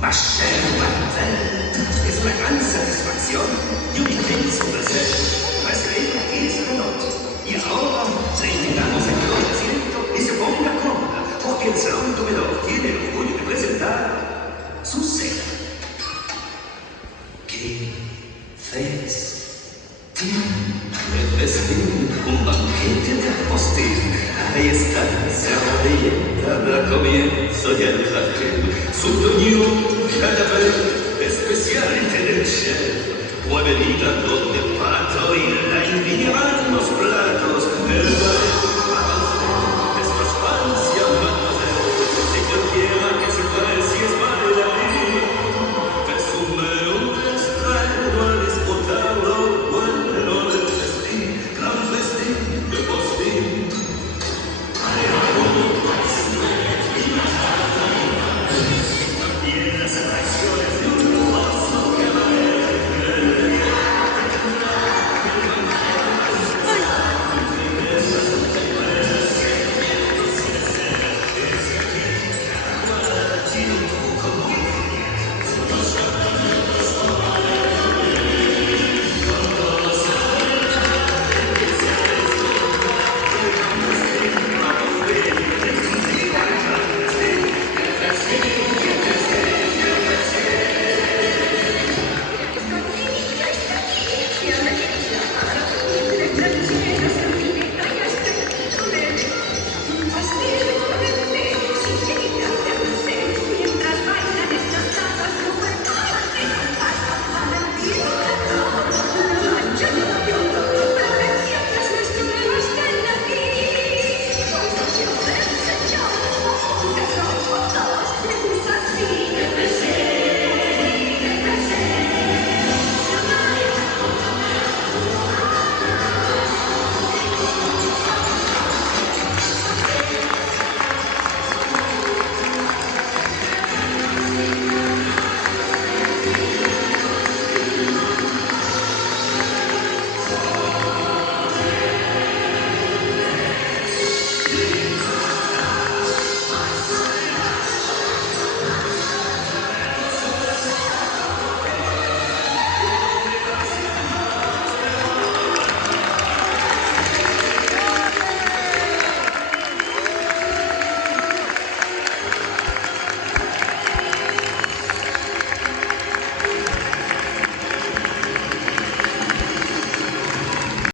Marcel Martel es una gran satisfacción y un inmenso placer. Nuestra hija es menor y ahora reiteramos el agradecimiento y se ponga cómoda porque el salón comedor tiene el orgullo de presentar su cena. ¡Qué festín! El festín, un banquete de postín. Ahí está, se arrodilla, da comienzo ya el platel. Su unión cada vez especialmente del chef. Mueve el hígado de pato y la enviarán los platos. El